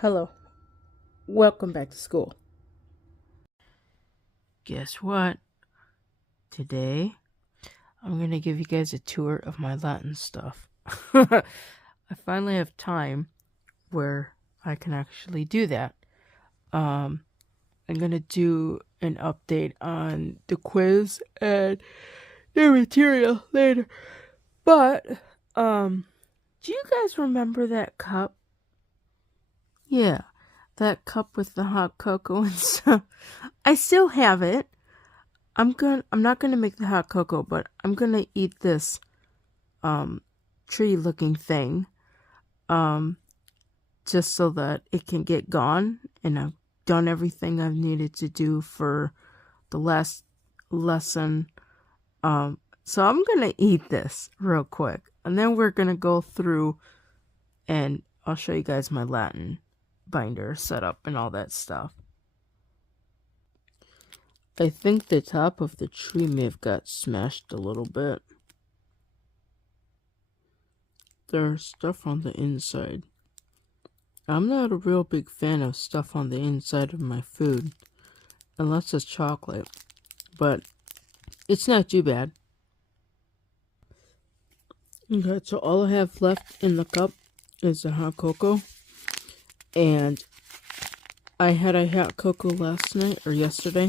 Hello. Welcome back to school. Guess what? Today, I'm going to give you guys a tour of my Latin stuff. I finally have time where I can actually do that. I'm going to do an update on the quiz and the material later. But, do you guys remember that cup? Yeah, that cup with the hot cocoa and stuff. I still have it. I'm not gonna make the hot cocoa, but I'm gonna eat this tree looking thing just so that it can get gone, and I've done everything I've needed to do for the last lesson. So I'm gonna eat this real quick, and then we're gonna go through and I'll show you guys my Latin binder setup and all that stuff. I think the top of the tree may have got smashed a little bit. There's stuff on the inside. I'm not a real big fan of stuff on the inside of my food, unless it's chocolate, but it's not too bad. Okay, so all I have left in the cup is the hot cocoa, and I had a hot cocoa last night, or yesterday,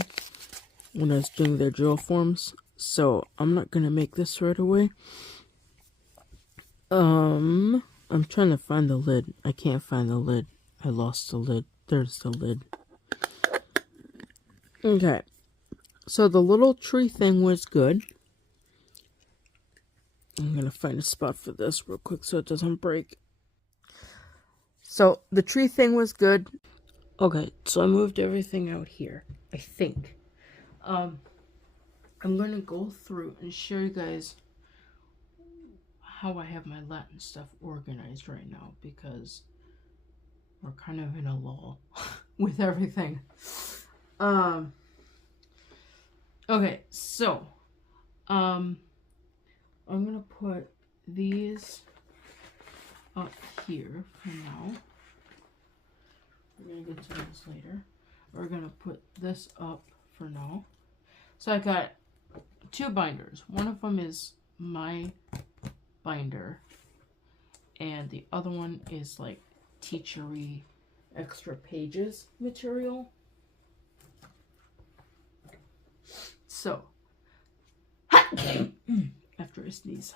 when I was doing the drill forms, so I'm not gonna make this right away. I'm trying to find the lid. I can't find the lid. I lost the lid. There's the lid. Okay. So the little tree thing was good. I'm gonna find a spot for this real quick so it doesn't break. So the tree thing was good. Okay, so I moved everything out here, I think. I'm gonna go through and show you guys how I have my Latin stuff organized right now, because we're kind of in a lull with everything. Okay, so I'm gonna put these up here for now. We're gonna get to this later. We're gonna put this up for now. So I got two binders. One of them is my binder, and the other one is like teachery extra pages material. So after I sneeze,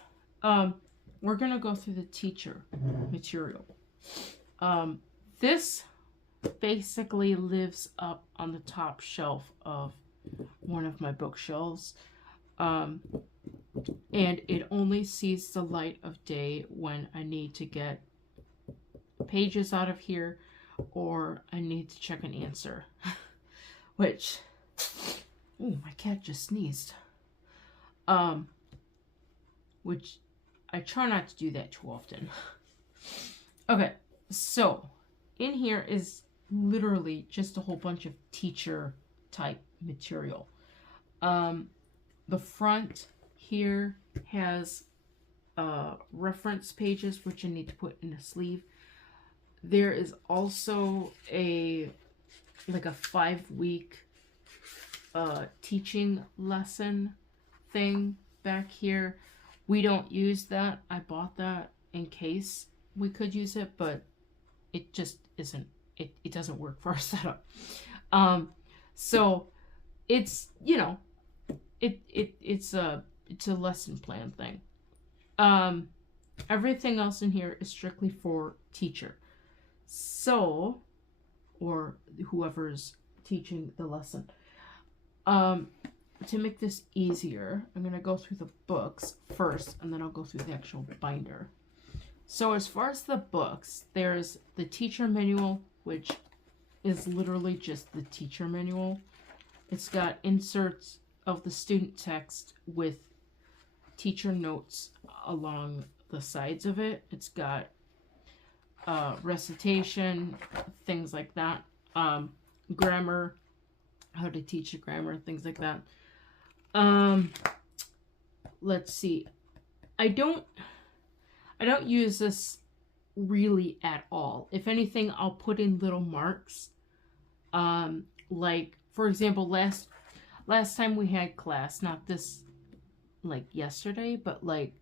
we're gonna go through the teacher material. This basically lives up on the top shelf of one of my bookshelves, and it only sees the light of day when I need to get pages out of here or I need to check an answer. Which, oh, my cat just sneezed. Which I try not to do that too often. Okay, so in here is literally just a whole bunch of teacher type material. The front here has reference pages, which I need to put in a sleeve. There is also a 5-week teaching lesson thing back here. We don't use that. I bought that in case we could use it, but it just isn't. It doesn't work for our setup. So it's it's a lesson plan thing. Everything else in here is strictly for teacher. So, or whoever's teaching the lesson. To make this easier, I'm going to go through the books first, and then I'll go through the actual binder. So as far as the books, there's the teacher manual, which is literally just the teacher manual. It's got inserts of the student text with teacher notes along the sides of it. It's got recitation, things like that, grammar, how to teach a grammar, things like that. Let's see. I don't use this really at all. If anything, I'll put in little marks. Like for example, last time we had class, not this like yesterday, but like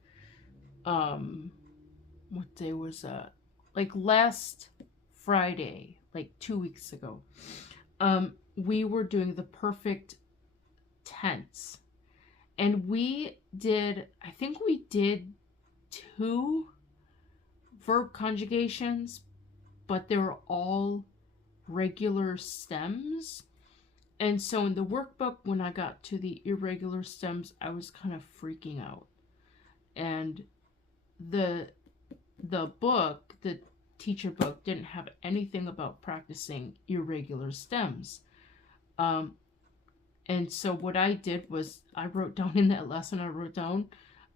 what day was that? Like last Friday, like 2 weeks ago. We were doing the perfect tense. And we did, I think we did 2 verb conjugations, but they were all regular stems. And so in the workbook, when I got to the irregular stems, I was kind of freaking out. And the book, the teacher book, didn't have anything about practicing irregular stems. And so what I did was I wrote down in that lesson, I wrote down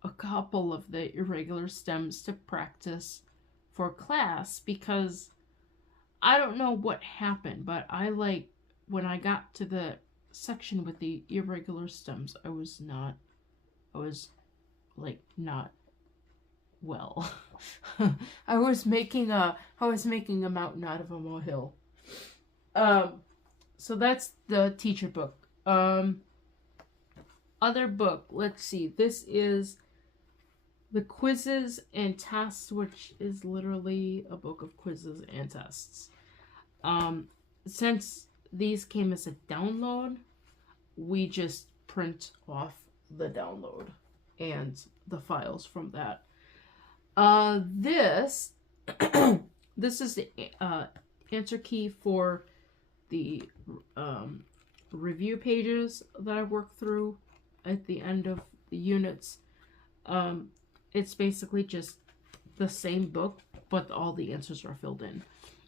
a couple of the irregular stems to practice for class, because I don't know what happened, but I like when I got to the section with the irregular stems, I was not well. I was making a mountain out of a molehill. So that's the teacher book. Other book, let's see. This is the quizzes and tests, which is literally a book of quizzes and tests. Since these came as a download, we just print off the download and the files from that. This is the answer key for the review pages that I work through at the end of the units. It's basically just the same book, but all the answers are filled in.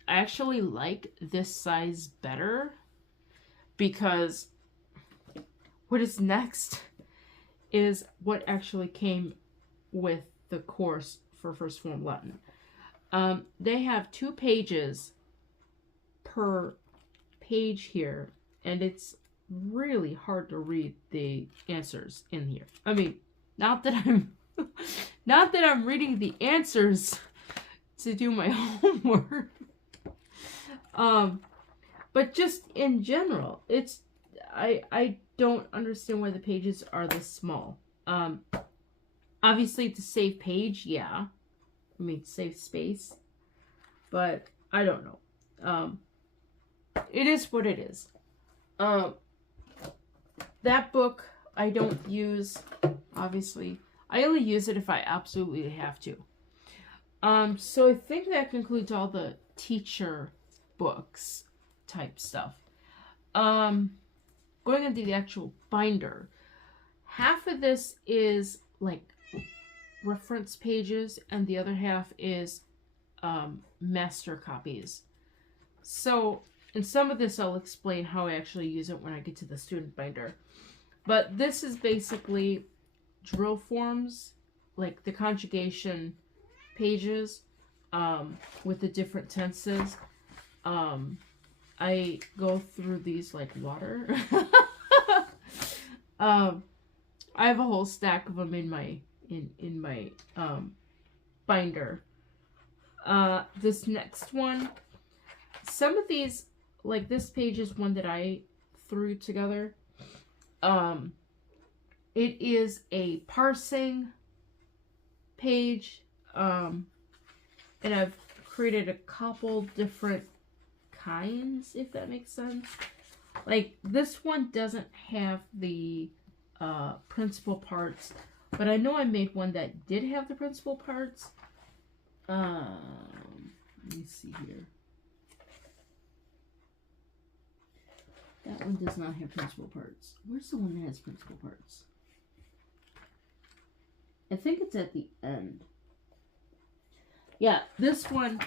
I actually like this size better because what is next is what actually came with the course for First Form Latin. They have 2 pages per page here, and it's really hard to read the answers in here. I mean, not that I'm reading the answers to do my homework. But just in general, it's I don't understand why the pages are this small. Obviously to save page, yeah. I mean, save space. But I don't know. It is what it is. That book I don't use, obviously. I only use it if I absolutely have to. So I think that concludes all the teacher books type stuff. Going into the actual binder, half of this is like reference pages and the other half is master copies. So in some of this I'll explain how I actually use it when I get to the student binder. But this is basically drill forms, like the conjugation pages with the different tenses. I go through these like water. I have a whole stack of them in my binder. This next one, some of these, like this page is one that I threw together. It is a parsing page, and I've created a couple different kinds, if that makes sense. Like this one doesn't have the principal parts, but I know I made one that did have the principal parts. Let me see here. That one does not have principal parts. Where's the one that has principal parts? I think it's at the end. Yeah, this one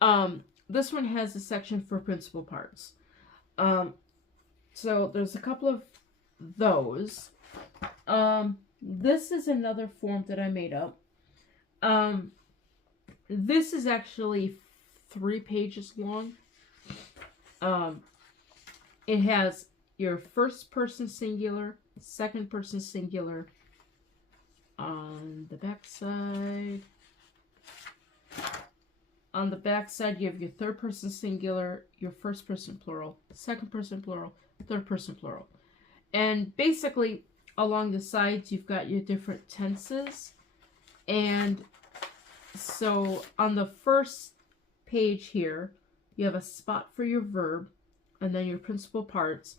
has a section for principal parts. So there's a couple of those. This is another form that I made up. This is actually 3 pages long. It has your first person singular, second person singular on the back side. on the back side, you have your third person singular, your first person plural, second person plural, third person plural. And basically, along the sides, you've got your different tenses. And so on the first page here, you have a spot for your verb and then your principal parts.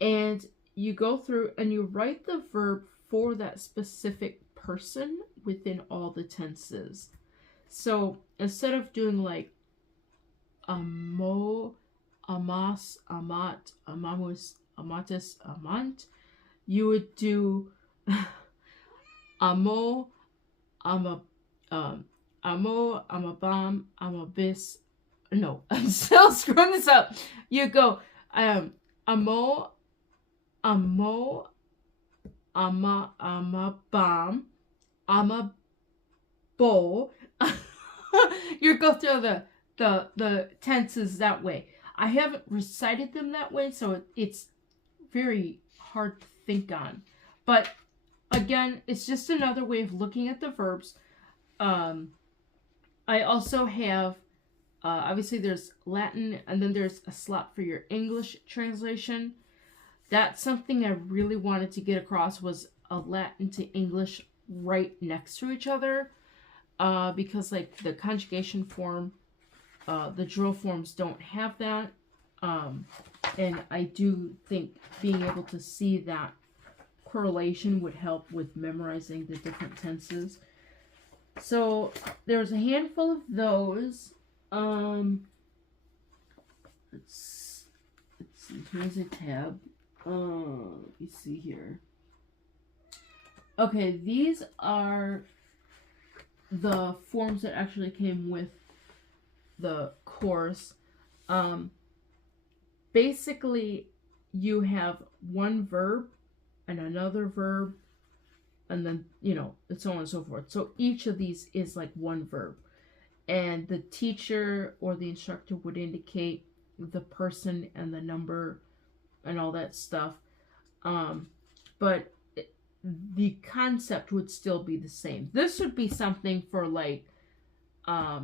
And you go through and you write the verb for that specific person within all the tenses. So instead of doing like amo, amas, amat, amamus, amatus, amant, you would do amo, amo, amabam, amabis. No, I'm still screwing this up. You go amo, amabam, amabo. You go through the tenses that way. I haven't recited them that way, so it's very hard to think on. But again, it's just another way of looking at the verbs. I also have, obviously there's Latin, and then there's a slot for your English translation. That's something I really wanted to get across, was a Latin to English right next to each other. Because like the conjugation form, the drill forms don't have that. And I do think being able to see that correlation would help with memorizing the different tenses. So there's a handful of those. Let's see, here's a tab. Let me see here. Okay, these are the forms that actually came with the course. Basically, you have one verb and another verb, and then, and so on and so forth. So each of these is like one verb. And the teacher or the instructor would indicate the person and the number and all that stuff. But the concept would still be the same. This would be something for like not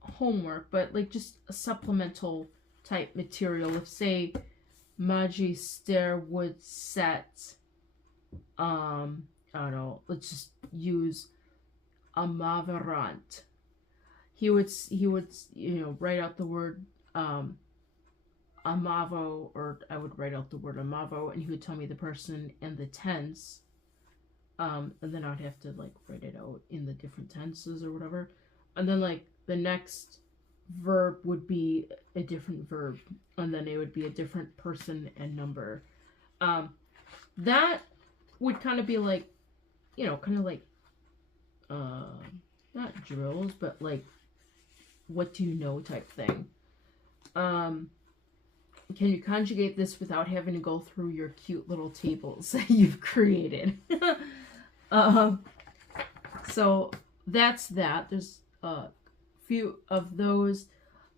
homework, but like just a supplemental type material. If say Magister would set, I don't know, let's just use amaverant. He would write out the word amavo, or I would write out the word amavo, and he would tell me the person and the tense, and then I'd have to like write it out in the different tenses or whatever, and then like the next verb would be a different verb, and then it would be a different person and number. That would kind of be like, not drills, but like what do you know type thing. Can you conjugate this without having to go through your cute little tables that you've created? So that's that. There's a few of those.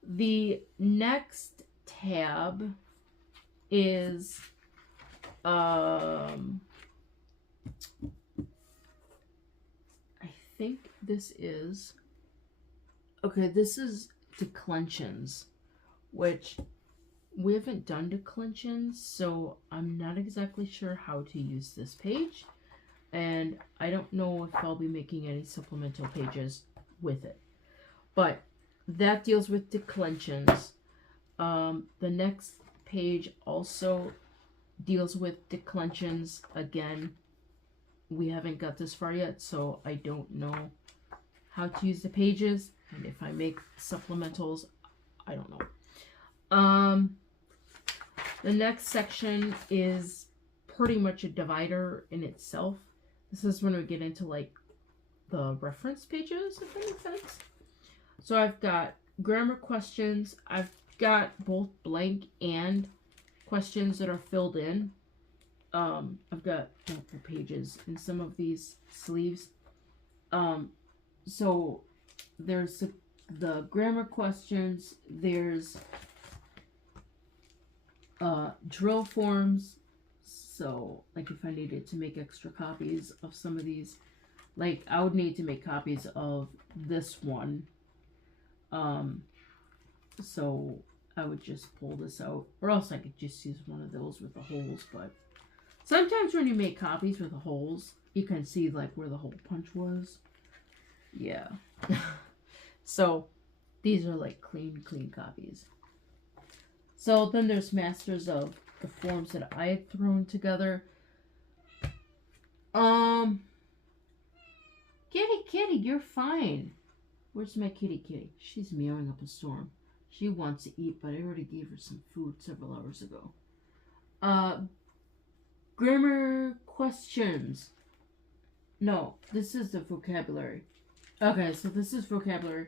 The next tab is I think this is declensions, which we haven't done declensions, so I'm not exactly sure how to use this page, and I don't know if I'll be making any supplemental pages with it. But that deals with declensions. The next page also deals with declensions. Again, we haven't got this far yet, so I don't know how to use the pages, and if I make supplementals, I don't know. The next section is pretty much a divider in itself. This is when we get into like the reference pages, if that makes sense. So I've got grammar questions. I've got both blank and questions that are filled in. I've got multiple pages in some of these sleeves. So there's the grammar questions. There's drill forms. So like if I needed to make extra copies of some of these, Like, I would need to make copies of this one. So I would just pull this out. Or else I could just use one of those with the holes. But sometimes when you make copies with the holes, you can see, like, where the hole punch was. Yeah. So these are, like, clean copies. So then there's masters of the forms that I had thrown together. Kitty, you're fine. Where's my kitty? She's meowing up a storm. She wants to eat, but I already gave her some food several hours ago. Grammar questions. No, this is the vocabulary. Okay, so this is vocabulary.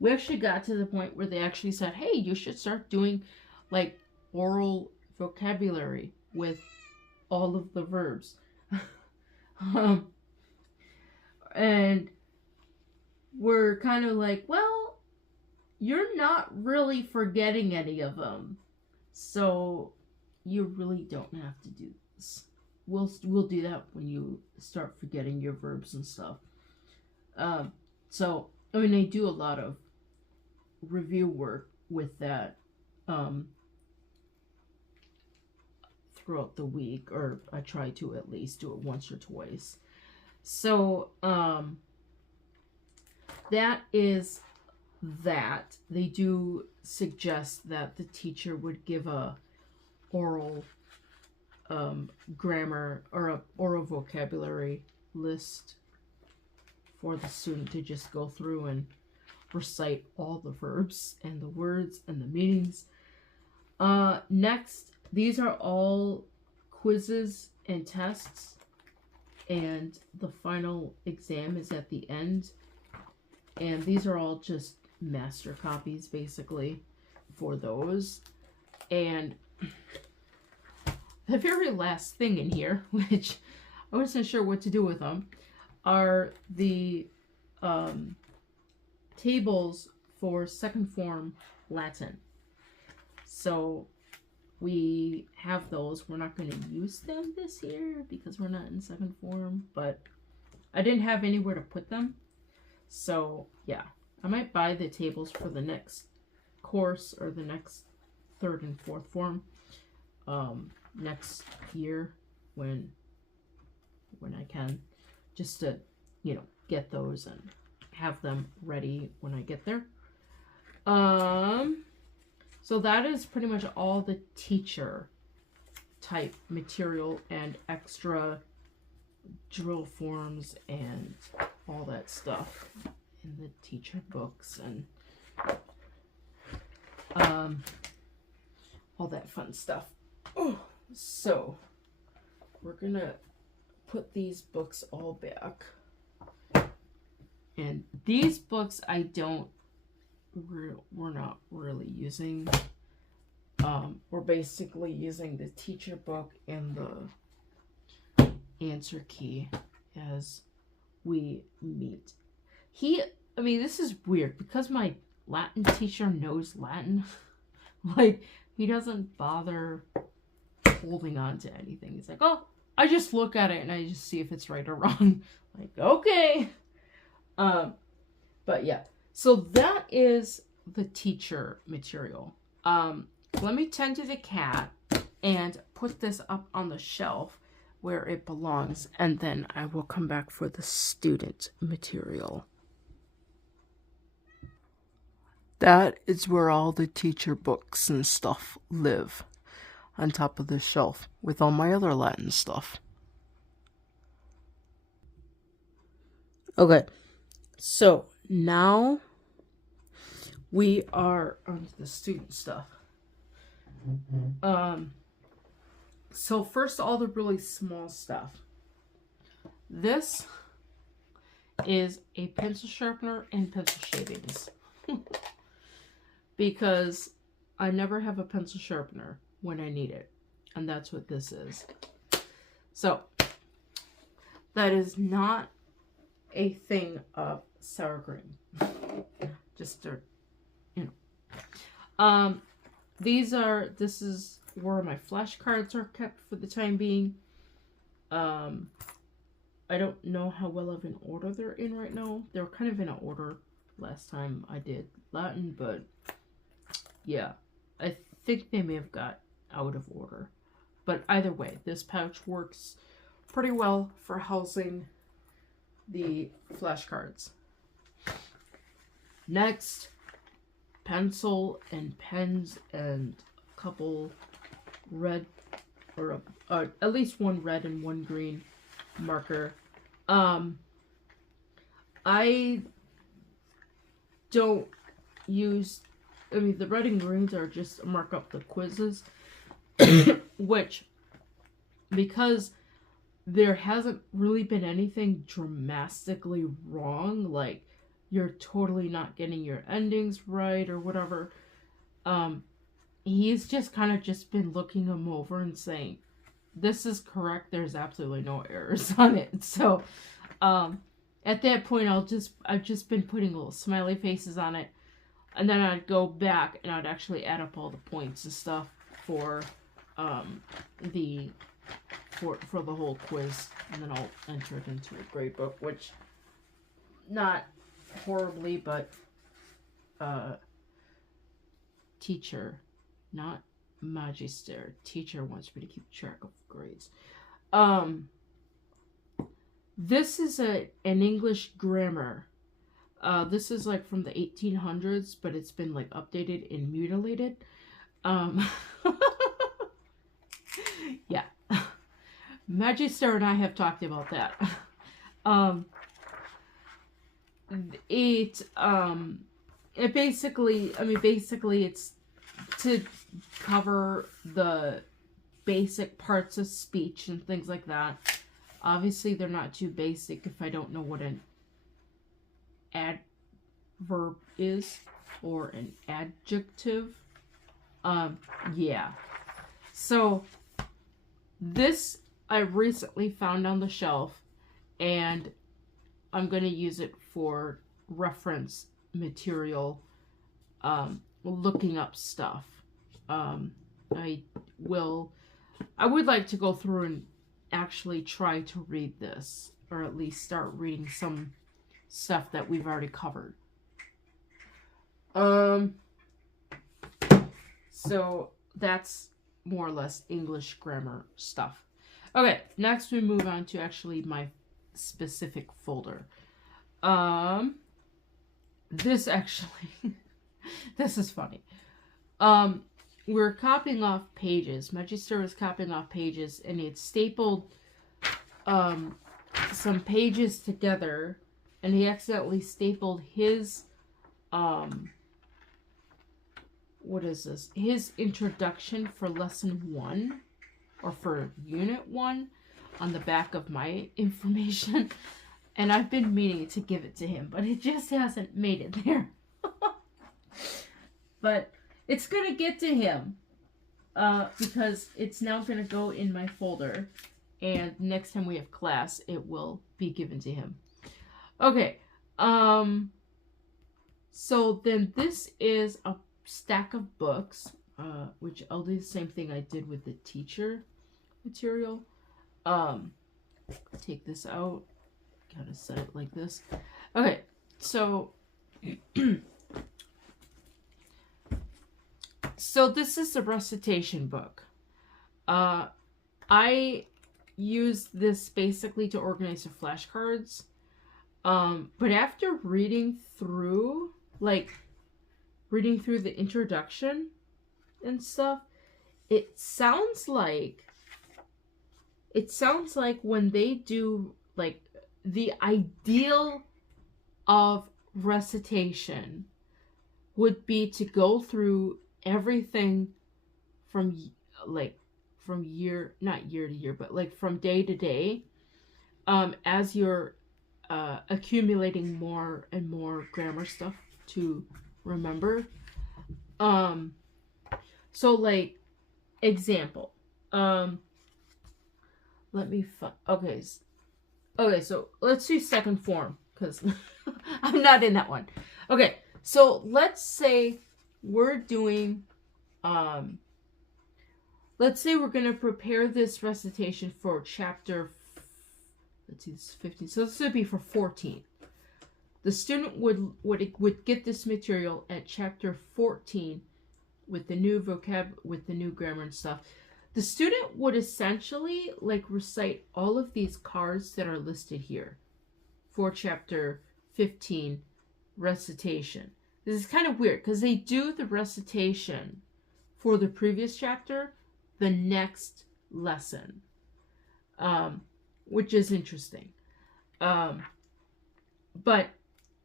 We actually got to the point where they actually said, hey, you should start doing, like, oral vocabulary with all of the verbs. And we're kind of like, well, you're not really forgetting any of them, so you really don't have to do this. We'll do that when you start forgetting your verbs and stuff. So I mean, I do a lot of review work with that throughout the week, or I try to at least do it once or twice. So that is that. They do suggest that the teacher would give a oral grammar or a oral vocabulary list for the student to just go through and recite all the verbs and the words and the meanings. Next, these are all quizzes and tests, and the final exam is at the end. And these are all just master copies, basically, for those. And the very last thing in here, which I wasn't sure what to do with them, are the tables for second form Latin. So we have those. We're not going to use them this year because we're not in second form, but I didn't have anywhere to put them. So yeah, I might buy the tables for the next course or the next third and fourth form next year when I can, just to, you know, get those and have them ready when I get there. So that is pretty much all the teacher type material and extra drill forms and all that stuff in the teacher books and all that fun stuff. Oh, so we're gonna put these books all back. And these books we're not really using. We're basically using the teacher book and the answer key as we meet. I mean, this is weird because my Latin teacher knows Latin. Like, he doesn't bother holding on to anything. He's like, oh, I just look at it and I just see if it's right or wrong. Like, okay. But yeah, so that is the teacher material. Let me tend to the cat and put this up on the shelf where it belongs, and then I will come back for the student material. That is where all the teacher books and stuff live, on top of the shelf with all my other Latin stuff. Okay, so now we are on the student stuff. So first, all the really small stuff. This is a pencil sharpener and pencil shavings. Because I never have a pencil sharpener when I need it. And that's what this is. So, that is not a thing of sour cream. Just to, you know. This is where my flashcards are kept for the time being. I don't know how well of an order they're in right now. They were kind of in an order last time I did Latin, but yeah, I think they may have got out of order. But either way, this pouch works pretty well for housing the flashcards. Next, pencil and pens and a couple red, or at least one red and one green marker. I don't use, I mean, the red and greens are just to mark up the quizzes, which, because there hasn't really been anything dramatically wrong, like you're totally not getting your endings right or whatever, he's just kind of just been looking them over and saying, this is correct, there's absolutely no errors on it. So at that point I've just been putting little smiley faces on it, and then I'd go back and I'd actually add up all the points and stuff for the whole quiz, and then I'll enter it into a grade book, which not horribly, but teacher, not magister, teacher wants me to keep track of grades. This is an English grammar. This is like from the 1800s, but it's been like updated and mutilated. Yeah. Magister and I have talked about that. It basically it's to cover the basic parts of speech and things like that. Obviously, they're not too basic if I don't know what an adverb is or an adjective. Yeah. So this I recently found on the shelf, and I'm going to use it for reference material, looking up stuff. I would like to go through and actually try to read this, or at least start reading some stuff that we've already covered. So that's more or less English grammar stuff. Okay, next we move on to actually my specific folder. This actually, this is funny. We're copying off pages. Magister was copying off pages, and he had stapled some pages together, and he accidentally stapled his what is this? His introduction for lesson 1, or for unit 1, on the back of my information. And I've been meaning to give it to him, but it just hasn't made it there. But it's going to get to him, because it's now going to go in my folder. And next time we have class, it will be given to him. Okay. So then this is a stack of books, which I'll do the same thing I did with the teacher material. Take this out. Gotta set it like this. Okay, so so this is the recitation book. I use this basically to organize the flashcards. But after reading through the introduction and stuff, it sounds like when they do, like, the ideal of recitation would be to go through everything from year, not year to year, but like from day to day, as you're accumulating more and more grammar stuff to remember. So like, example, let me okay, so let's do second form, because I'm not in that one. Okay, so let's say we're doing, let's say we're going to prepare this recitation for chapter let's see, this is 15. So this would be for 14. The student would get this material at chapter 14 with the new vocab, with the new grammar and stuff. The student would essentially like recite all of these cards that are listed here for chapter 15 recitation. This is kind of weird because they do the recitation for the previous chapter the next lesson, which is interesting. But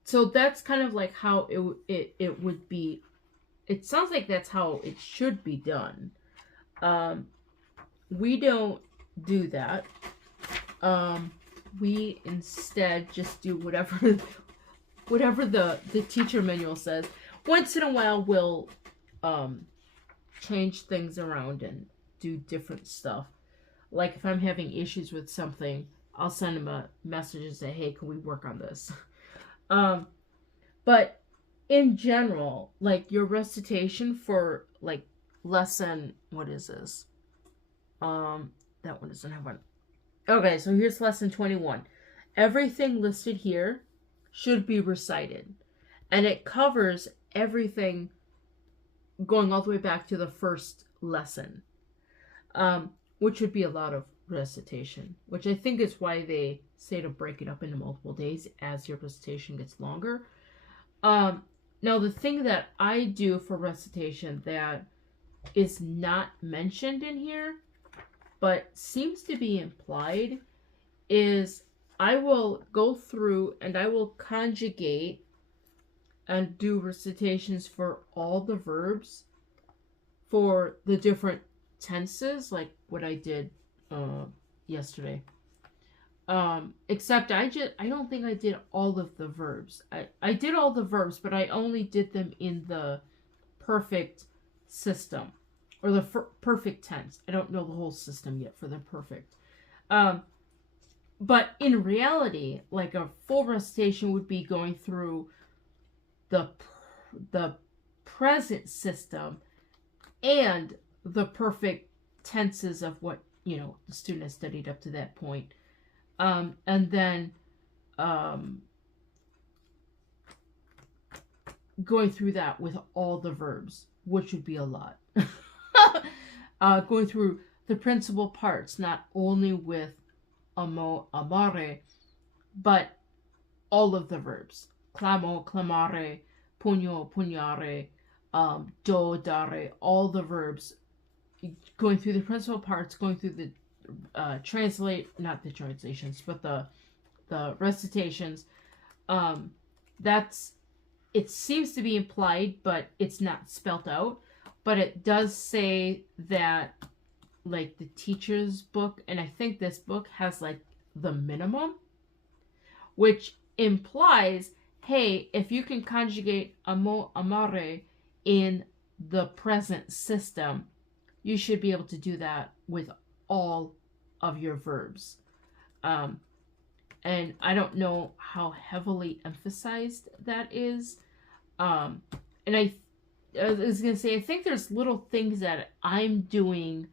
so that's kind of like how it would be. It sounds like that's how it should be done. We don't do that. We instead just do whatever the teacher manual says. Once in a while, we'll change things around and do different stuff. Like if I'm having issues with something, I'll send them a message and say, hey, can we work on this? But in general, like your recitation for like lesson, what is this? That one doesn't have one. Okay, so here's lesson 21. Everything listed here should be recited. And it covers everything going all the way back to the first lesson, which would be a lot of recitation, which I think is why they say to break it up into multiple days as your recitation gets longer. Now, the thing that I do for recitation that is not mentioned in here, but seems to be implied, is I will go through and I will conjugate and do recitations for all the verbs for the different tenses, like what I did yesterday. Except I don't think I did all of the verbs. I did all the verbs, but I only did them in the perfect system or the perfect tense. I don't know the whole system yet for the perfect. But in reality, like a full recitation would be going through the present system and the perfect tenses of what, you know, the student has studied up to that point. And then going through that with all the verbs, which would be a lot. Going through the principal parts, not only with amo, amare, but all of the verbs. Clamo, clamare, pugno, pugnare, do, dare, all the verbs. Going through the principal parts, going through the not the translations, but the recitations. It seems to be implied, but it's not spelt out. But it does say that, like, the teacher's book, and I think this book has, like, the minimum, which implies, hey, if you can conjugate amo, amare in the present system, you should be able to do that with all of your verbs. And I don't know how heavily emphasized that is. And I was going to say, I think there's little things that I'm doing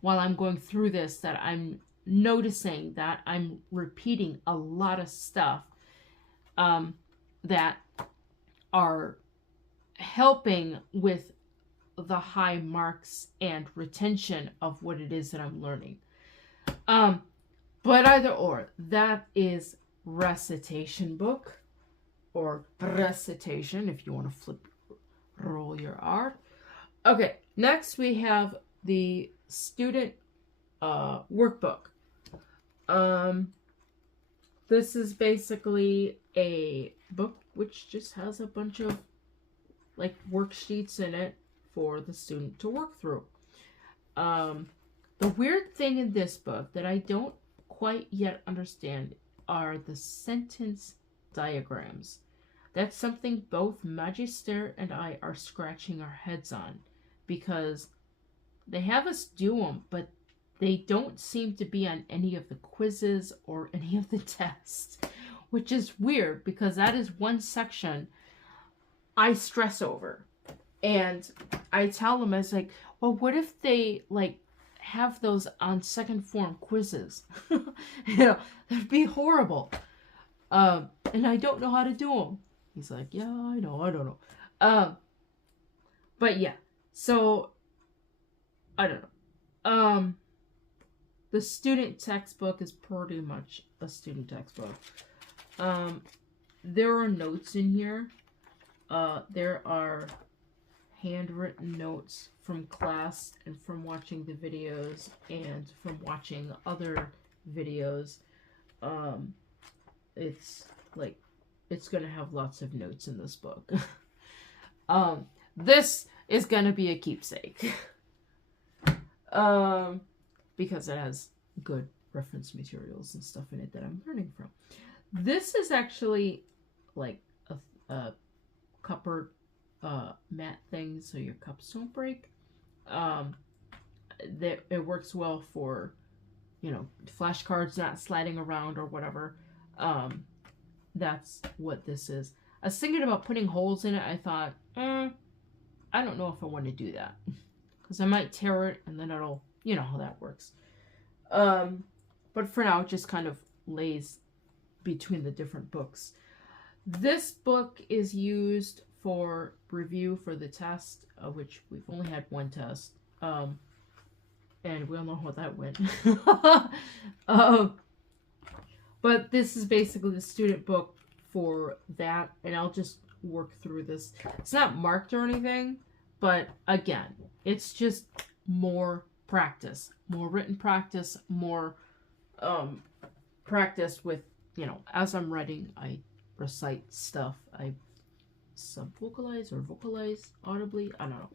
while I'm going through this that I'm noticing that I'm repeating a lot of stuff that are helping with the high marks and retention of what it is that I'm learning. But either or, that is recitation book, or recitation if you want to roll your R. Okay, next we have the student workbook. This is basically a book which just has a bunch of like worksheets in it for the student to work through. The weird thing in this book that I don't quite yet understand are the sentence diagrams. That's something both Magister and I are scratching our heads on, because they have us do them, but they don't seem to be on any of the quizzes or any of the tests, which is weird because that is one section I stress over. And I tell them, I was like, well, what if they like have those on second form quizzes. That'd be horrible. And I don't know how to do them. He's like, yeah, I know, I don't know. But yeah, so I don't know. The student textbook is pretty much a student textbook. There are notes in here. There are handwritten notes from class and from watching the videos and from watching other videos. It's gonna have lots of notes in this book. This is gonna be a keepsake. Because it has good reference materials and stuff in it that I'm learning from. This is actually like a cupboard mat thing so your cups don't break. It works well for, flashcards not sliding around or whatever. That's what this is. I was thinking about putting holes in it. I thought, I don't know if I want to do that. Because I might tear it and then it'll, you know how that works. But for now, it just kind of lays between the different books. This book is used for review for the test, of which we've only had one test. And we all know how that went. But this is basically the student book for that, and I'll just work through this. It's not marked or anything, but again, it's just more practice, more written practice, more practice with, as I'm writing, I recite stuff. I sub-vocalize or vocalize audibly. I don't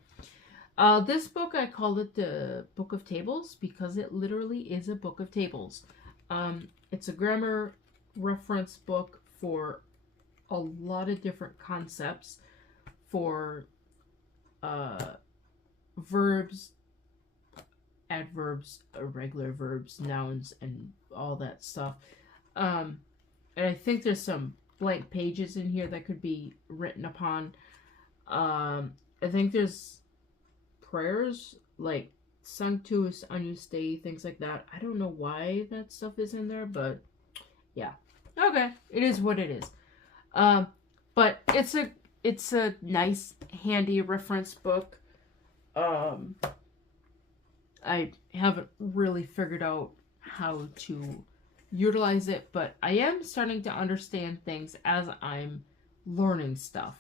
know. This book, I called it the Book of Tables because it literally is a book of tables. It's a grammar reference book for a lot of different concepts, for verbs, adverbs, irregular verbs, nouns, and all that stuff. And I think there's some blank pages in here that could be written upon. I think there's prayers, like Sanctus, Agnus Dei, things like that. I don't know why that stuff is in there, but yeah. Okay, it is what it is. But it's a nice, handy reference book. I haven't really figured out how to utilize it, but I am starting to understand things as I'm learning stuff.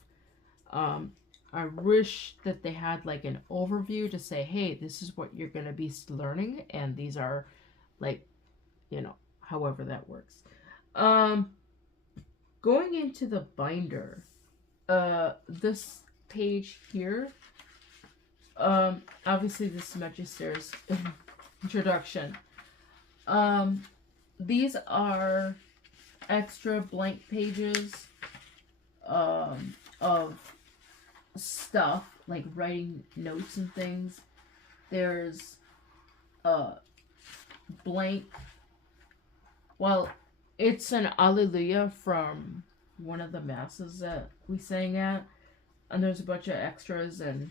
I wish that they had like an overview to say, hey, this is what you're going to be learning, and these are like, however that works. Going into the binder, this page here, obviously this is Magister's introduction. These are extra blank pages of stuff, like writing notes and things. There's blank, well, it's an Alleluia from one of the masses that we sang at, and there's a bunch of extras, and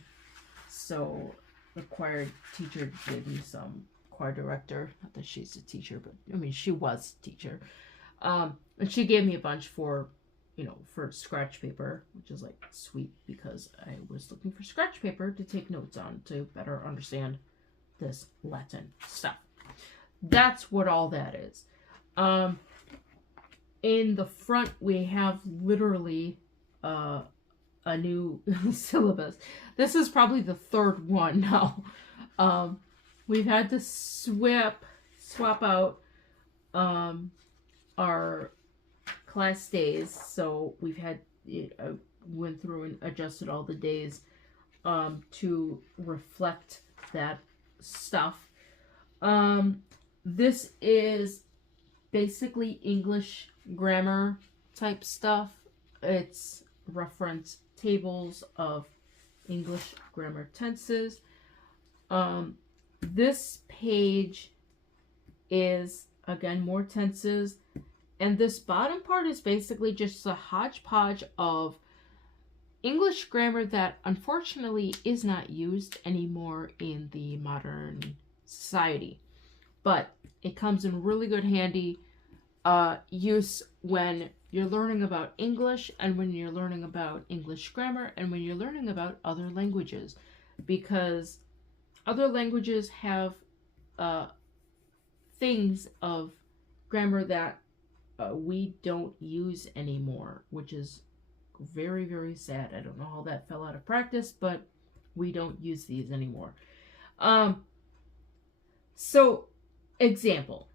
so the choir teacher gave me some, choir director, not that she's a teacher, but I mean she was a teacher, and she gave me a bunch for for scratch paper, which is like sweet because I was looking for scratch paper to take notes on to better understand this Latin stuff. That's what all that is. In the front we have literally a new syllabus. This is probably the third one now. We've had to swap out our class days, so we've had went through and adjusted all the days to reflect that stuff. This is basically English grammar type stuff. It's reference tables of English grammar tenses. This page is again more tenses. And this bottom part is basically just a hodgepodge of English grammar that unfortunately is not used anymore in the modern society. But it comes in really good handy use when you're learning about English, and when you're learning about English grammar, and when you're learning about other languages, because other languages have things of grammar that we don't use anymore, which is very, very sad. I don't know how that fell out of practice, but we don't use these anymore. So, example,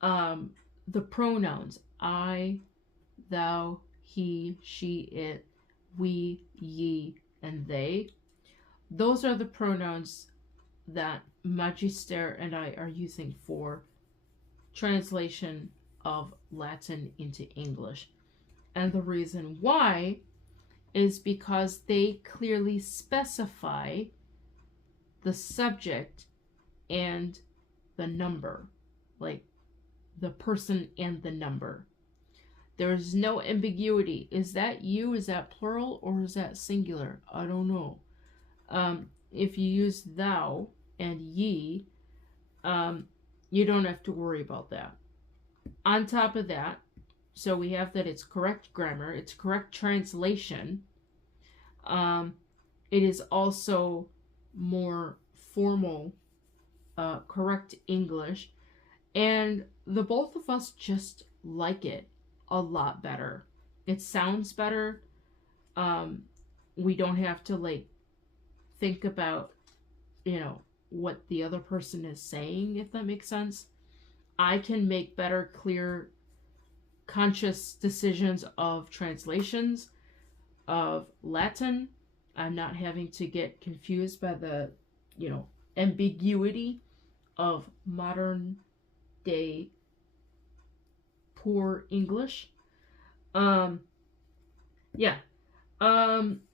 the pronouns I, thou, he, she, it, we, ye, and they. Those are the pronouns that Magister and I are using for translation of Latin into English. And the reason why is because they clearly specify the subject and the number, like the person and the number. There's no ambiguity. Is that you? Is that plural? Or is that singular? I don't know. If you use thou and ye, you don't have to worry about that. On top of that, so we have that it's correct grammar, it's correct translation. It is also more formal, correct English. And the both of us just like it a lot better. It sounds better. We don't have to like think about, what the other person is saying, if that makes sense. I can make better, clear, conscious decisions of translations of Latin. I'm not having to get confused by the, ambiguity of modern day poor English.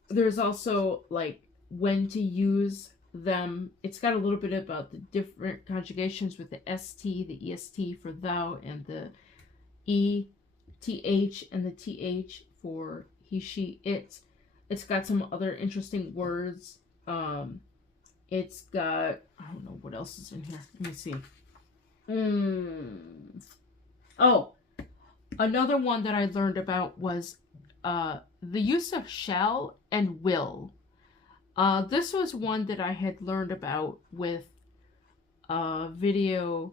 There's also like when to use them. It's got a little bit about the different conjugations with the ST, the EST for thou, and the ETH and the TH for he, she, it. It's got some other interesting words. It's got, I don't know what else is in here. Let me see. Oh, another one that I learned about was the use of shall and will. This was one that I had learned about with a video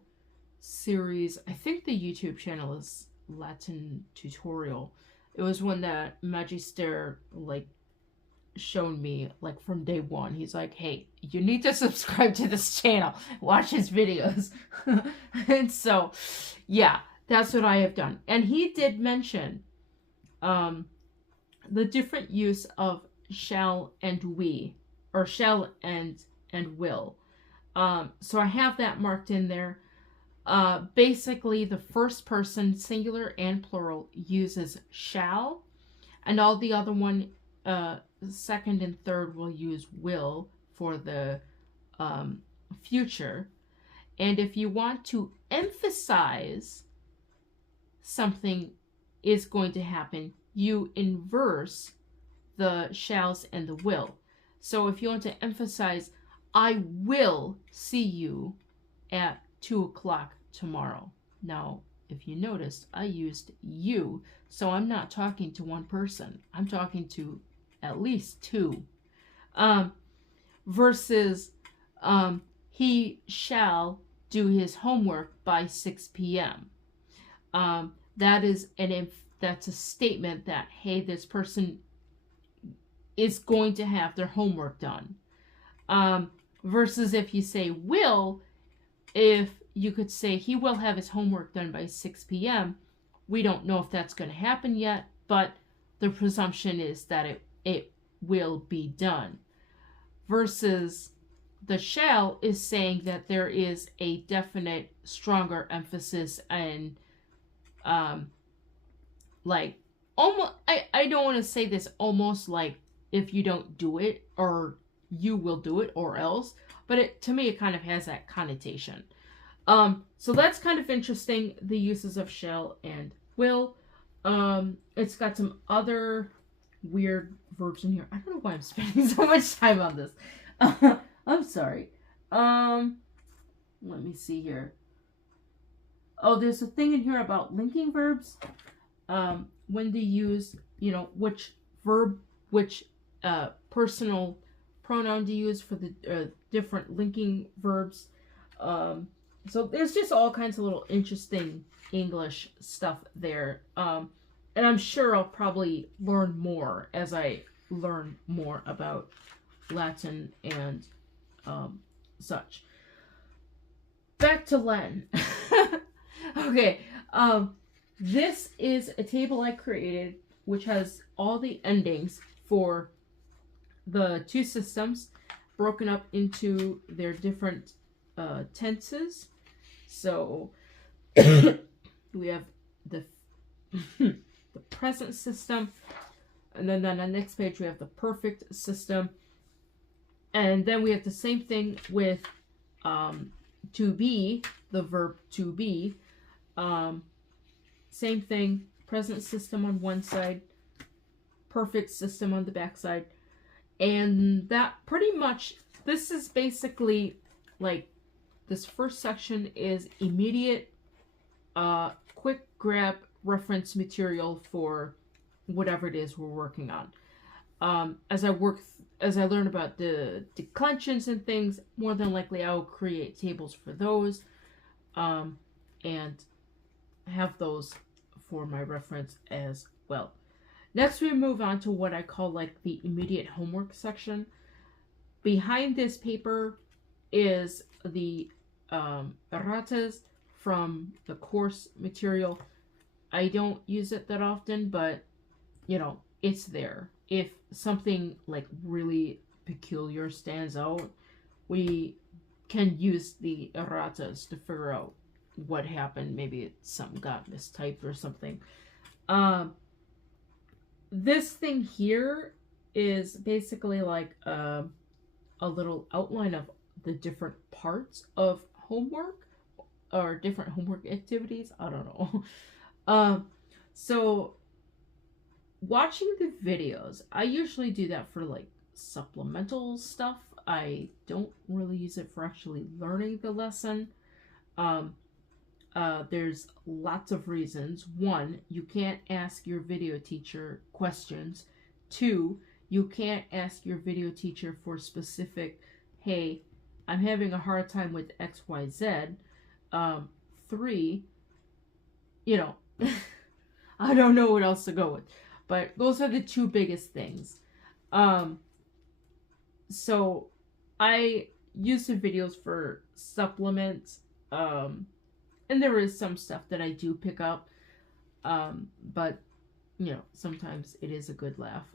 series. I think the YouTube channel is Latin Tutorial. It was one that Magister shown me from day one. He's like, hey, you need to subscribe to this channel, watch his videos. And so yeah, that's what I have done. And he did mention the different use of shall and we, or shall and will. So I have that marked in there. Basically the first person, singular and plural, uses shall, and all the other one, second and third, will use will for the future. And if you want to emphasize something is going to happen, you inverse the shalls and the will. So if you want to emphasize, I will see you at 2:00 tomorrow. Now, if you noticed, I used you, so I'm not talking to one person. I'm talking to at least two. Versus, he shall do his homework by 6 p.m. That's a statement that, hey, this person is going to have their homework done. Versus if you say will, if you could say he will have his homework done by 6 p.m., we don't know if that's going to happen yet, but the presumption is that it will be done. Versus the shall is saying that there is a definite, stronger emphasis and almost, I don't want to say this, almost like if you don't do it, or you will do it, or else, but to me it kind of has that connotation. So that's kind of interesting, the uses of shall and will. It's got some other weird verbs in here. I don't know why I'm spending so much time on this. I'm sorry. let me see here. Oh, there's a thing in here about linking verbs. When to use, which verb, which personal pronoun to use for the different linking verbs. So there's just all kinds of little interesting English stuff there. And I'm sure I'll probably learn more as I learn more about Latin and such. Back to Latin. Okay. This is a table I created which has all the endings for the two systems broken up into their different tenses. So we have the the present system, and then on the next page we have the perfect system, and then we have the same thing with to be, the verb to be. Same thing, present system on one side, perfect system on the back side. And that pretty much, this is basically like, this first section is immediate, quick grab reference material for whatever it is we're working on. As I learn about the declensions and things, more than likely I will create tables for those, and have those for my reference as well. Next, we move on to what I call like the immediate homework section. Behind this paper is the erratas from the course material. I don't use it that often, but it's there. If something like really peculiar stands out, we can use the erratas to figure out what happened. Maybe something got mistyped or something. This thing here is basically like a little outline of the different parts of homework or different homework activities. I don't know. So watching the videos, I usually do that for like supplemental stuff. I don't really use it for actually learning the lesson. There's lots of reasons. 1, you can't ask your video teacher questions. 2, you can't ask your video teacher for specific, hey, I'm having a hard time with XYZ. 3, I don't know what else to go with. But those are the two biggest things. So I use the videos for supplements. And there is some stuff that I do pick up. But, sometimes it is a good laugh.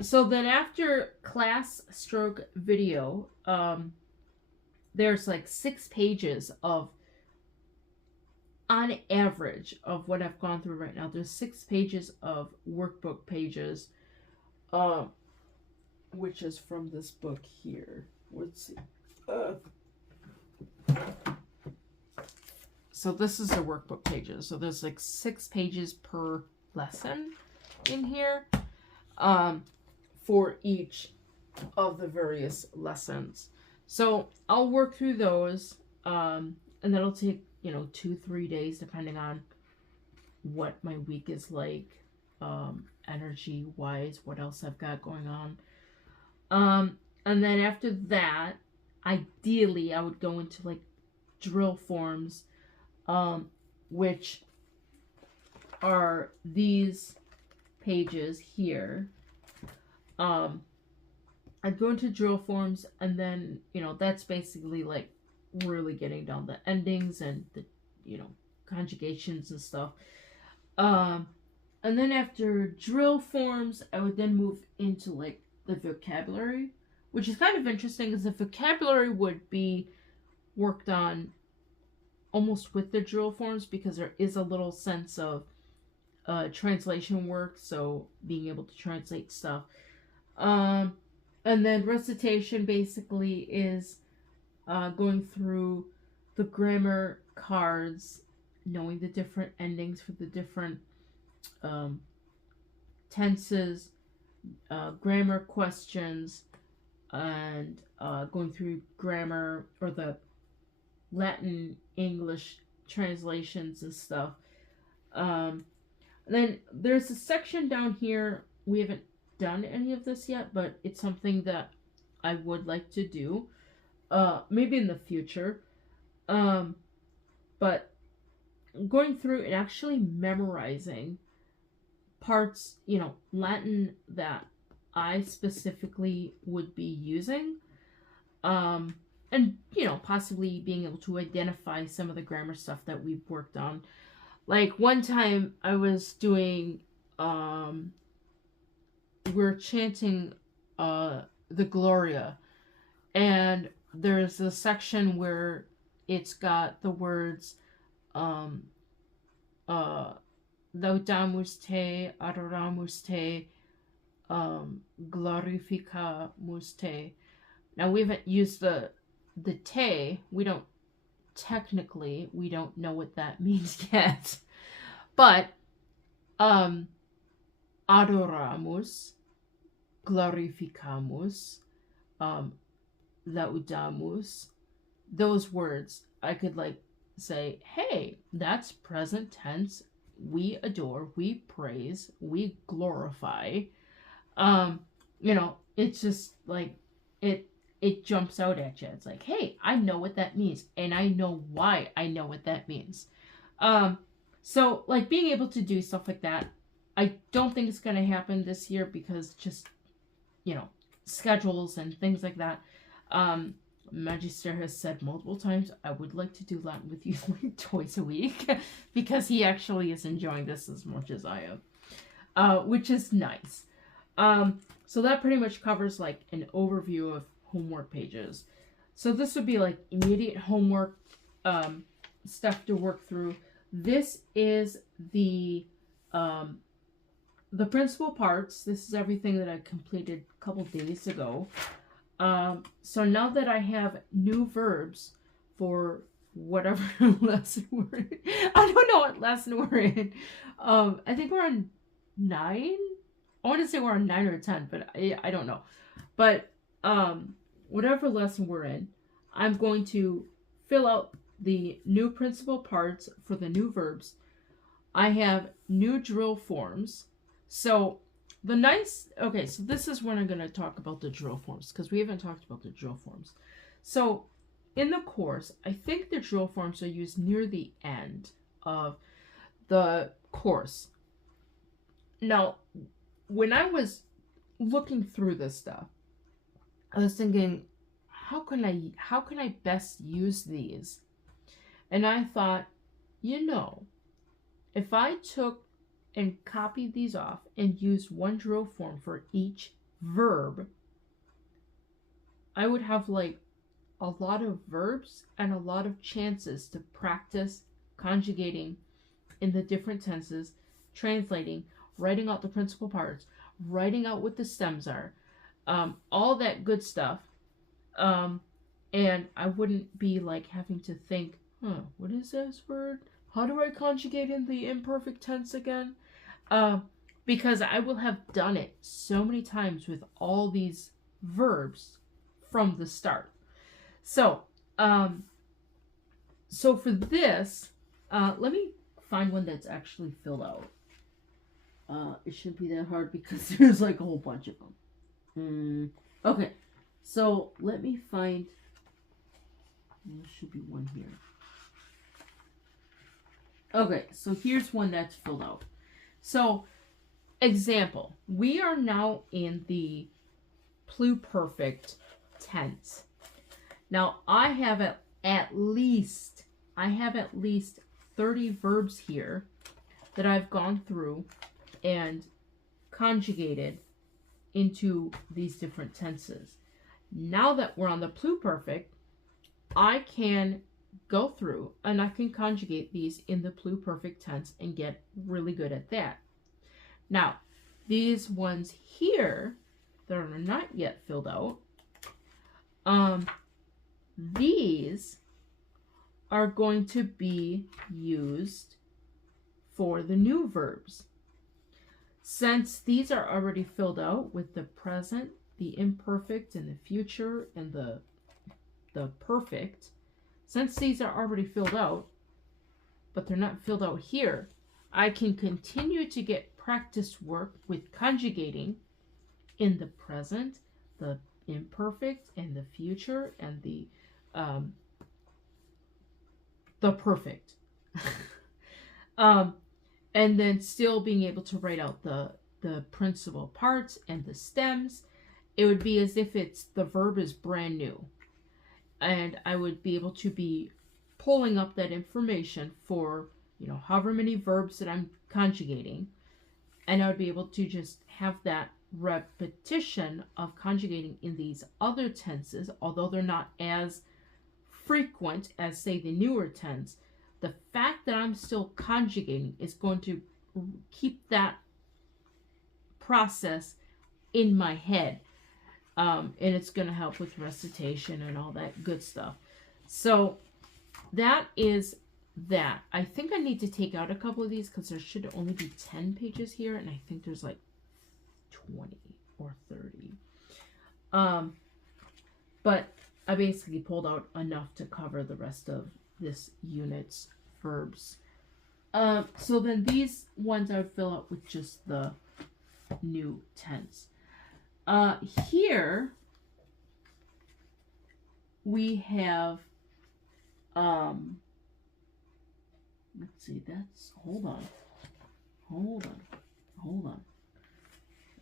So then after class stroke video, there's like 6 pages of, on average, of what I've gone through right now. There's 6 pages of workbook pages, which is from this book here. Let's see. So this is the workbook pages. So there's like 6 pages per lesson in here, for each of the various lessons. So I'll work through those, and that'll take 2-3 days depending on what my week is like, energy wise, what else I've got going on. And then after that, ideally I would go into like drill forms, which are these pages here. I'd go into drill forms, and then that's basically like really getting down the endings and the conjugations and stuff. And then after drill forms, I would then move into like the vocabulary, which is kind of interesting, because the vocabulary would be worked on almost with the drill forms, because there is a little sense of translation work, so being able to translate stuff. And then recitation basically is going through the grammar cards, knowing the different endings for the different tenses, grammar questions, and going through grammar or the Latin English translations and stuff. Then there's a section down here. We haven't done any of this yet, but it's something that I would like to do. Maybe in the future. But going through and actually memorizing parts, Latin that I specifically would be using. And, possibly being able to identify some of the grammar stuff that we've worked on. Like one time I was doing, we're chanting the Gloria, and there's a section where it's got the words laudamus te, adoramus te, glorificamus te. Now we haven't used the te. We don't know what that means yet. But adoramus, glorificamus, laudamus, those words I could say, hey, that's present tense. We adore, we praise, we glorify. It's just it jumps out at you. It's like, hey, I know what that means, and I know why I know what that means. So being able to do stuff like that, I don't think it's going to happen this year because just, schedules and things like that. Magister has said multiple times, I would like to do Latin with you twice a week because he actually is enjoying this as much as I am, which is nice. So that pretty much covers an overview of homework pages. So this would be immediate homework stuff to work through. This is the principal parts. This is everything that I completed a couple days ago. So now that I have new verbs for whatever lesson we're in, I don't know what lesson we're in. I think we're on 9. I want to say we're on 9 or 10, but I don't know. But whatever lesson we're in, I'm going to fill out the new principal parts for the new verbs. I have new drill forms. So so this is when I'm going to talk about the drill forms, because we haven't talked about the drill forms. So in the course, I think the drill forms are used near the end of the course. Now, when I was looking through this stuff, I was thinking, how can I best use these? And I thought, if I took and copied these off and used one drill form for each verb, I would have a lot of verbs and a lot of chances to practice conjugating in the different tenses, translating, writing out the principal parts, writing out what the stems are, all that good stuff. And I wouldn't be having to think, what is this word? How do I conjugate in the imperfect tense again? Because I will have done it so many times with all these verbs from the start. So for this, let me find one that's actually filled out. It shouldn't be that hard because there's a whole bunch of them. Okay, so let me find, there should be one here. Okay, so here's one that's filled out. So, example, we are now in the pluperfect tense. Now, I have at least 30 verbs here that I've gone through and conjugated into these different tenses. Now that we're on the pluperfect, I can go through and I can conjugate these in the pluperfect tense and get really good at that. Now, these ones here that are not yet filled out, these are going to be used for the new verbs. Since these are already filled out with the present, the imperfect and the future and the perfect, since these are already filled out, but they're not filled out here, I can continue to get practice work with conjugating in the present, the imperfect, and the future, and the perfect. And then still being able to write out the principal parts and the stems. It would be as if the verb is brand new. And I would be able to be pulling up that information for, however many verbs that I'm conjugating. And I would be able to just have that repetition of conjugating in these other tenses, although they're not as frequent as, say, the newer tense. The fact that I'm still conjugating is going to keep that process in my head. And it's going to help with recitation and all that good stuff. So that is that. I think I need to take out a couple of these because there should only be 10 pages here. And I think there's like 20 or 30. But I basically pulled out enough to cover the rest of this unit's verbs. So then these ones I would fill out with just the new tense. Here we have, let's see, hold on.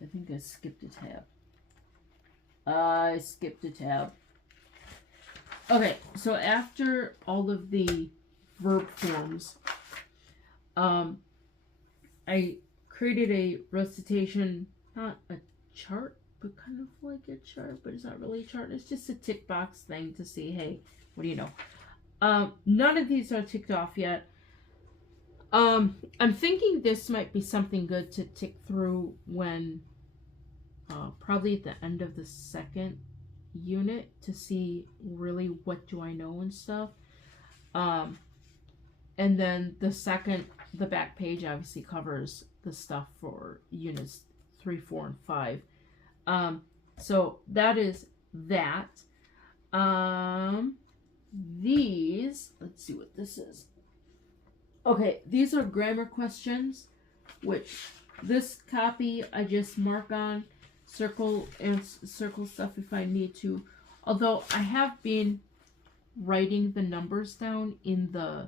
I think I skipped a tab. Okay, so after all of the verb forms, I created a recitation, not a chart, but kind of like a chart, but it's not really a chart. It's just a tick box thing to see, hey, what do you know? None of these are ticked off yet. I'm thinking this might be something good to tick through when, probably at the end of the second unit to see really what do I know and stuff. And then the back page obviously covers the stuff for units 3, 4, and 5. So that is that. These, let's see what this is. Okay, these are grammar questions, which this copy I just mark on, circle stuff if I need to. Although I have been writing the numbers down in the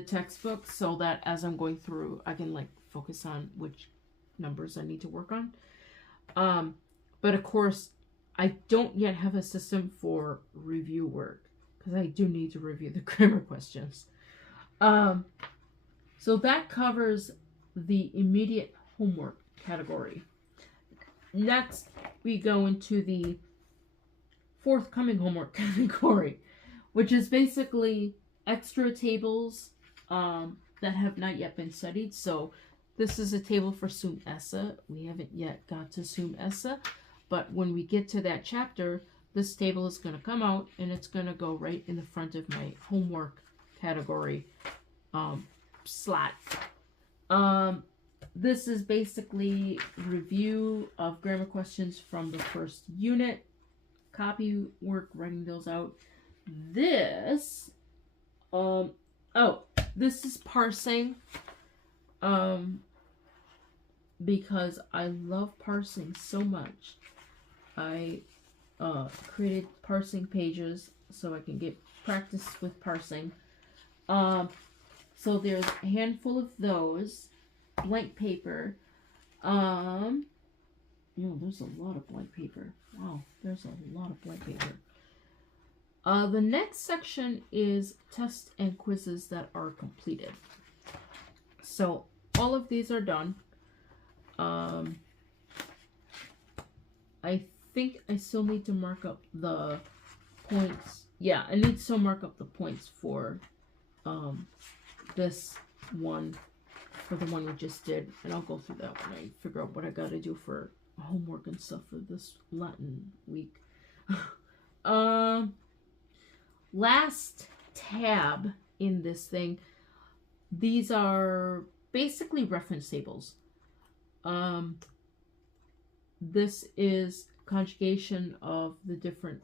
textbook so that as I'm going through, I can focus on which numbers I need to work on. But of course, I don't yet have a system for review work because I do need to review the grammar questions. So that covers the immediate homework category. Next, we go into the forthcoming homework category, which is basically extra tables that have not yet been studied. So this is a table for Sum Esse. We haven't yet got to Sum Esse, but when we get to that chapter, this table is going to come out and it's going to go right in the front of my homework category slot. This is basically review of grammar questions from the first unit, copy work, writing those out. This, this is parsing, because I love parsing so much. I created parsing pages so I can get practice with parsing. So there's a handful of those. Blank paper. There's a lot of blank paper. Wow, there's a lot of blank paper. The next section is tests and quizzes that are completed. So all of these are done. I think I still need to mark up the points. Yeah, I need to still mark up the points for this one, for the one we just did, and I'll go through that when I figure out what I gotta do for homework and stuff for this Latin week. Last tab in this thing, these are basically reference tables. this is conjugation of the different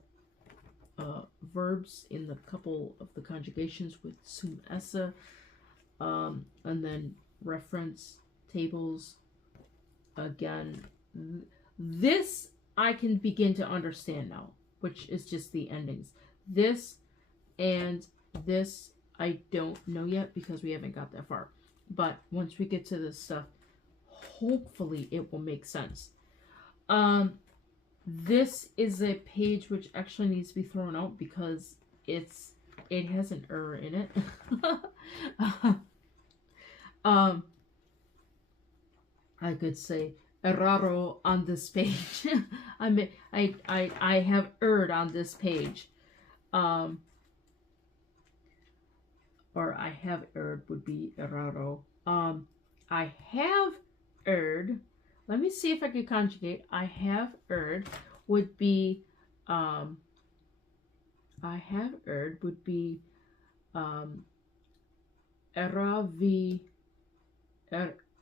verbs in the couple of the conjugations with sum esse, and then reference tables. Again, this I can begin to understand now, which is just the endings. This and this I don't know yet because we haven't got that far. But once we get to this stuff, hopefully it will make sense. This is a page which actually needs to be thrown out because it has an error in it. I could say erraro on this page. I have erred on this page. Or I have erred would be erraro. I have erred. Let me see if I can conjugate. I have erred would be eravi.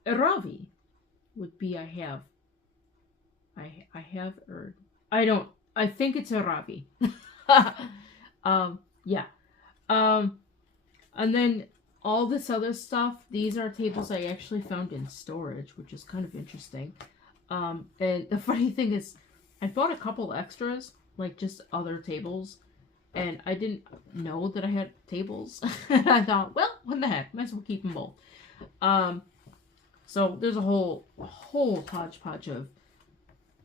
Eravi would be I have. I have erred. I think it's eravi. Yeah. And then all this other stuff, these are tables I actually found in storage, which is kind of interesting. And the funny thing is, I bought a couple extras, like just other tables, and I didn't know that I had tables. And I thought, well, what the heck, might as well keep them both. So there's a whole hodgepodge of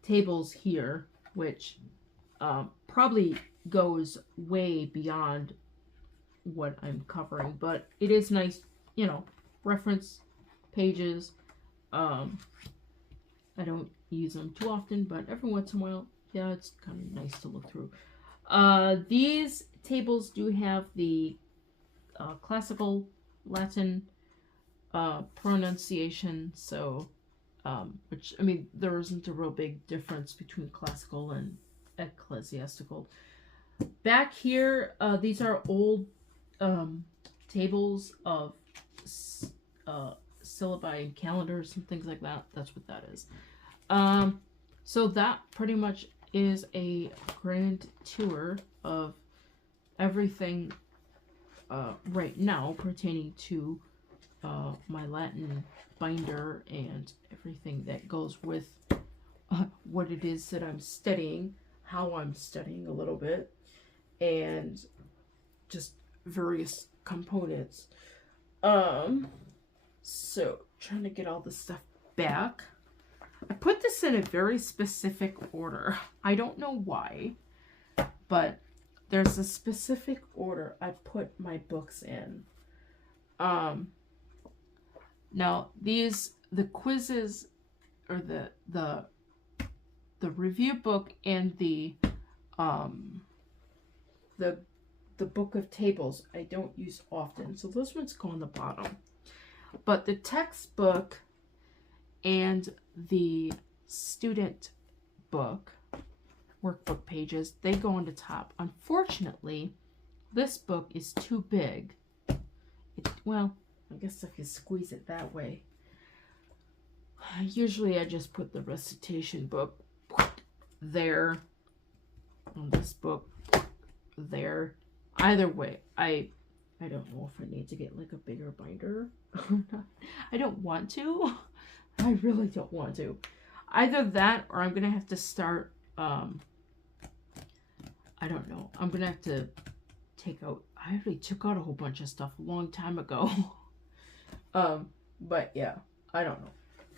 tables here, which probably goes way beyond what I'm covering, but it is nice, reference pages. I don't use them too often, but every once in a while, yeah, it's kind of nice to look through. These tables do have the classical Latin pronunciation, so which, I mean, there isn't a real big difference between classical and ecclesiastical. Back here, these are old tables of syllabi and calendars and things like that. That's what that is. So that pretty much is a grand tour of everything right now pertaining to my Latin binder and everything that goes with what it is that I'm studying, how I'm studying a little bit, and just various components. So trying to get all this stuff back. I put this in a very specific order. I don't know why, but there's a specific order I put my books in. Now the quizzes, or the review book and the book of tables I don't use often, so those ones go on the bottom. But the textbook and the student book workbook pages, they go on the top. Unfortunately, this book is too big. Well, I guess if you squeeze it that way. Usually I just put the recitation book there, and this book there. Either way, I don't know if I need to get like a bigger binder or not. I don't want to. I really don't want to. Either that, or I'm gonna have to start, I don't know. I'm gonna have to take out, I already took out a whole bunch of stuff a long time ago. But yeah, I don't know.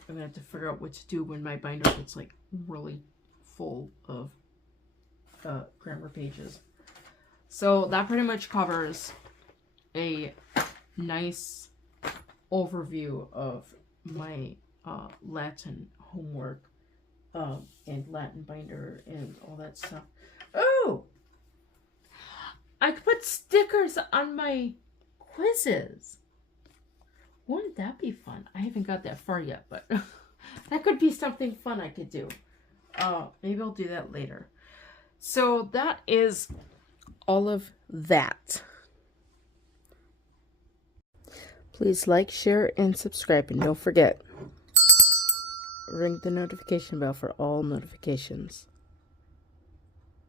I'm gonna have to figure out what to do when my binder gets like really full of grammar pages. So that pretty much covers a nice overview of my Latin homework and Latin binder and all that stuff. Oh! I could put stickers on my quizzes. Wouldn't that be fun? I haven't got that far yet, but that could be something fun I could do. Maybe I'll do that later. So that is all of that. Please like, share, and subscribe, and don't forget, ring the notification bell for all notifications.